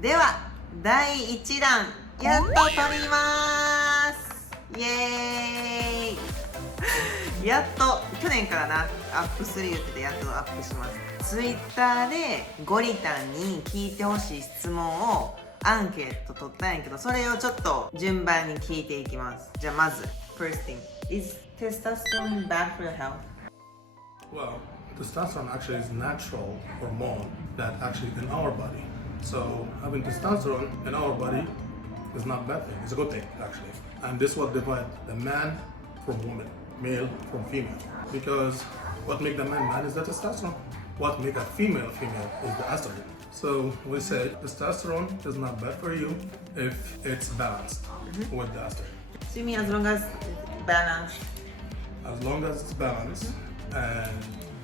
では第1弾やっと撮ります。イエーイやっと去年からなアップする言っててやっとアップします。ツイッターでゴリタンに聞いてほしい質問をアンケート取ったんやけど、それをちょっと順番に聞いていきます。じゃあまず First thing, is testosterone bad for your health? Well, testosterone actually is a natural hormone that actually in our body. So having testosterone in our body is not a bad thing. It's a good thing actually. And this what divides the man from woman, male from female. Because what makes the man is the testosterone. What makes a female is the estrogen. So we say testosterone is not bad for you if it's balanced with the estrogen. So you mean as long as it's balanced? As long as it's balanced and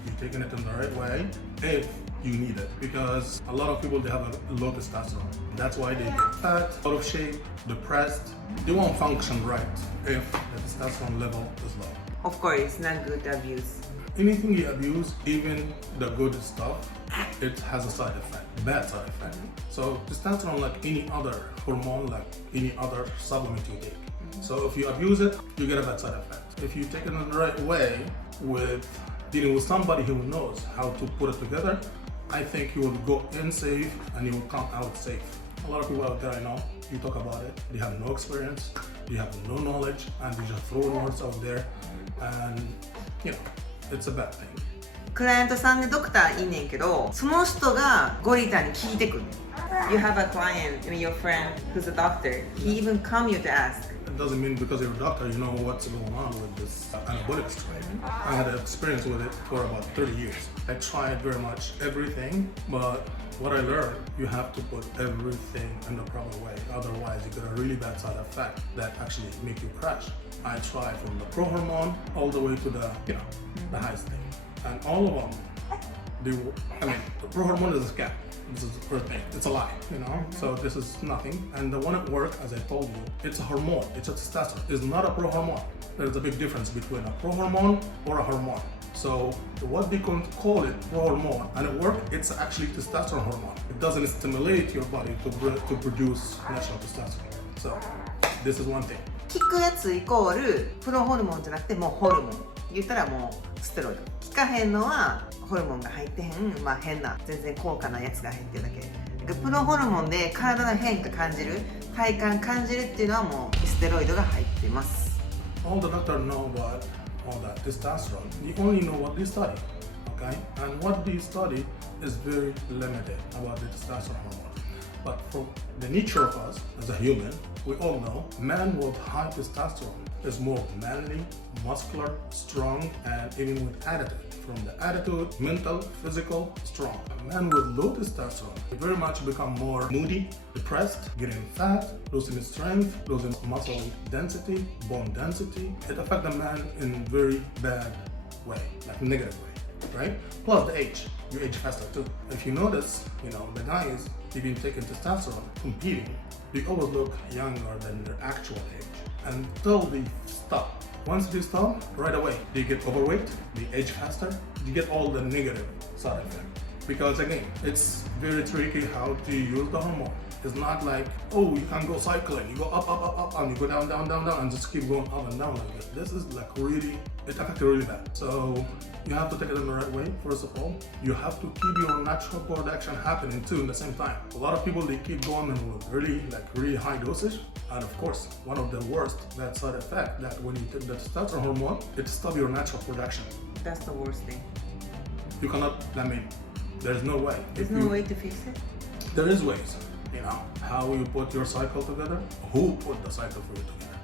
you're taking it in the right way, if you need it. Because a lot of people, they have a low testosterone. That's why they get fat, out of shape, depressed. They won't function right if the testosterone level is low. Of course, it's not good to abuse. Anything you abuse, even the good stuff, it has a side effect, bad side effect. So testosterone, like any other hormone, like any other supplement you take. So if you abuse it, you get a bad side effect. If you take it in the right way with dealing with somebody who knows how to put it together, I think you will go in safe and you will come out safe. A lot of people out there I know, you talk about it, they have no experience, they have no knowledge, and they just throw words out there, and you know, it's a bad thing. クライアントさんでドクターいんねんけど、その人がゴリタに聞いてくる。You have a client, your friend who's a doctor. He even come you to ask. It doesn't mean because you're a doctor you know what's going on with this anabolic steroid. I had experience with it for about 30 years. I tried very much everything, but what I learned, you have to put everything in the proper way. Otherwise, you get a really bad side effect that actually make you crash. I tried from the pro-hormone all the way to the, the highest thing. And all of them, the pro-hormone is a scam. This is the first thing. It's a lie, So this is nothing. And the one at work, as I told you, it's a hormone. It's a testosterone. It's not a pro-hormone. There's a big difference between a pro-hormone or a hormone. So what they call it pro-hormone, and at work, it's actually testosterone hormone. It doesn't stimulate your body to produce natural testosterone. So this is one thing. 効くやつイコールプロホルモンじゃなくてもうホルモン。言ったらもうステロイド。効かへんのはホルモンが入ってへん、変な全然高価なやつが入ってるだけ。プロホルモンで体の変化感じる、体感感じるっていうのはもうステロイドが入ってます。All the doctors know about all that testosterone. They only know what they study, okay? And what they study is very limited about the testosterone hormone. But for the nature of us as a human, we all know man with high testosterone is more manly, muscular, strong, and even with attitude. From the attitude, mental, physical, strong. A man with low testosterone very much become more moody, depressed, getting fat, losing strength, losing muscle density, bone density. It affects the man in very bad way, like negative way, right? Plus the age, you age faster too. If you notice, the guys, they've been taking testosterone, competing, they always look younger than their actual age until they stop. Once they stop, right away, they get overweight, they age faster, you get all the negative side effects. Because again, it's very tricky how to use the hormone. It's not like, oh, you can go cycling, you go up, and you go down, and just keep going up and down like this. This is like really, it affects you really bad. So you have to take it in the right way, first of all. You have to keep your natural production happening too in the same time. A lot of people, they keep going with really high dosage. And of course, one of the worst bad side effect that when you take the testosterone hormone, it stops your natural production. That's the worst thing. You cannot, there's no way. There's no way to fix it? There is ways. How you put your cycle together, who put the cycle for you together,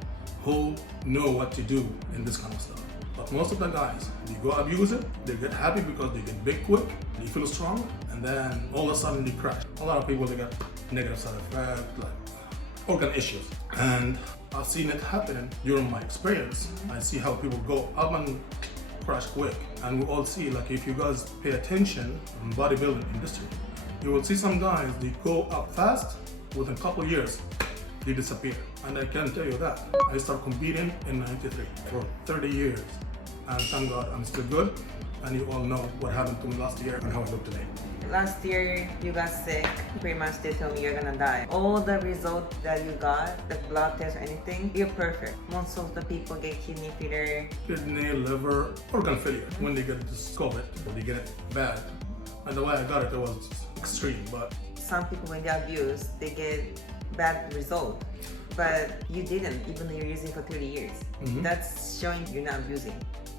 who know what to do in this kind of stuff. But most of the guys, they go abuse it, they get happy because they get big quick, they feel strong, and then all of a sudden they crash. A lot of people, they get negative side effects, like organ issues. And I've seen it happening during my experience. I see how people go up and crash quick. And we all see, like if you guys pay attention in bodybuilding industry, you will see some guys, they go up fast, within a couple years, they disappear. And I can tell you that. I started competing in '93 for 30 years. And thank God I'm still good. and you all know what happened to me last year and how I look today. Last year you got sick. Pretty much they told me you're gonna die. All the results that you got, the blood test or anything, you're perfect. Most of the people get kidney failure. Kidney, liver, organ failure when they get this COVID, or they get it bad. And the way I got it, it was extreme, but Some people when they abuse, they get bad result. But you didn't, even though you're using for 30 years. That's showing you're not abusing.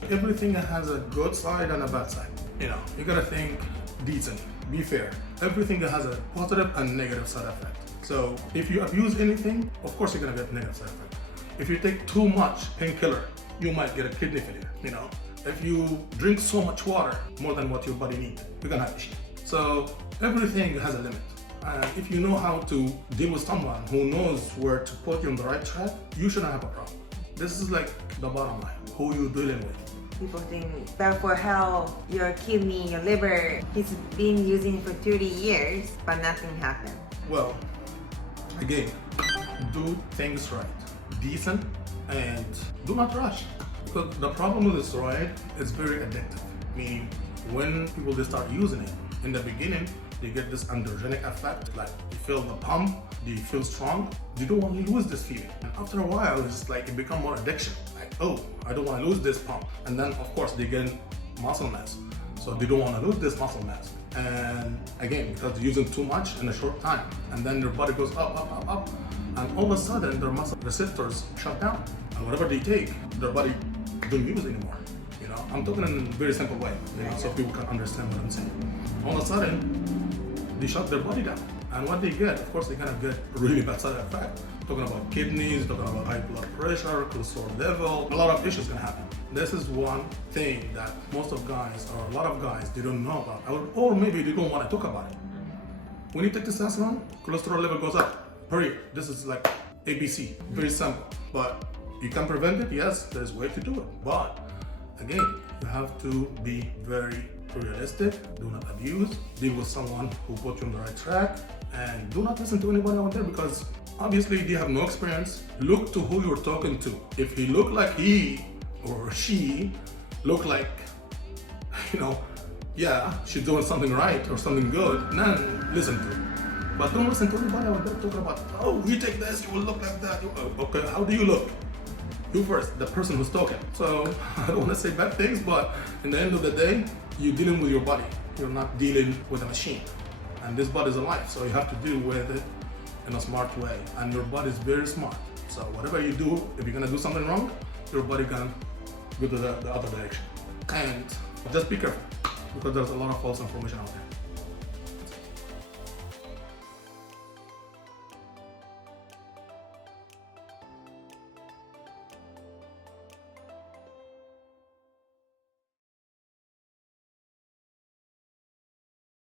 everything has a good side and a bad side. You know, you gotta think decent, be fair. Everything has a positive and negative side effect. So if you abuse anything, of course you're gonna get negative side effect. If you take too much painkiller, you might get a kidney failure, you know. If you drink so much water, more than what your body needs, you're gonna have issues. So everything has a limit. And if you know how to deal with someone who knows where to put you on the right track, you shouldn't have a problem. This is like the bottom line, who you're dealing with. People think that for health, your kidney, your liver, he's been using it for 30 years, but nothing happened. Well, again, do things right, decent, and do not rush. Because the problem with the steroid is very addictive. Meaning, when people they start using it, in the beginning, they get this androgenic effect, like you feel the pump, you feel strong, you don't want to lose this feeling. And after a while, it's like it becomes more addiction. Like, oh, I don't want to lose this pump. And then of course they gain muscle mass. So they don't want to lose this muscle mass. And again, because they're using too much in a short time. And then their body goes up, up, up, up. And all of a sudden their muscle receptors shut down. And whatever they take, their body don't use anymore. You know, I'm talking in a very simple way, you know, so people can understand what I'm saying. All of a sudden, they shut their body down. And what they get, of course, they kind of get really bad side effect. Talking about kidneys, talking about high blood pressure, cholesterol level, a lot of issues can happen. This is one thing that most of guys, or a lot of guys, they don't know about, or maybe they don't want to talk about it. When you take testosterone, cholesterol level goes up, period. This is like ABC, very simple. But you can prevent it, yes, there's a way to do it. But again, you have to be very realistic, do not abuse, deal with someone who put you on the right track, and do not listen to anybody out there because obviously they have no experience. Look to who you're talking to. If he look like he or she look like, you know, yeah, she's doing something right or something good, then listen to it. But don't listen to anybody out there talking about, oh, you take this, you will look like that. Okay, how do you look? You first, the person who's talking. So I don't want to say bad things, but in the end of the day, you're dealing with your body. You're not dealing with a machine. And this body is alive, so you have to deal with it in a smart way. And your body is very smart. So whatever you do, if you're gonna do something wrong, your body can go to the other direction. And just be careful, because there's a lot of false information out there.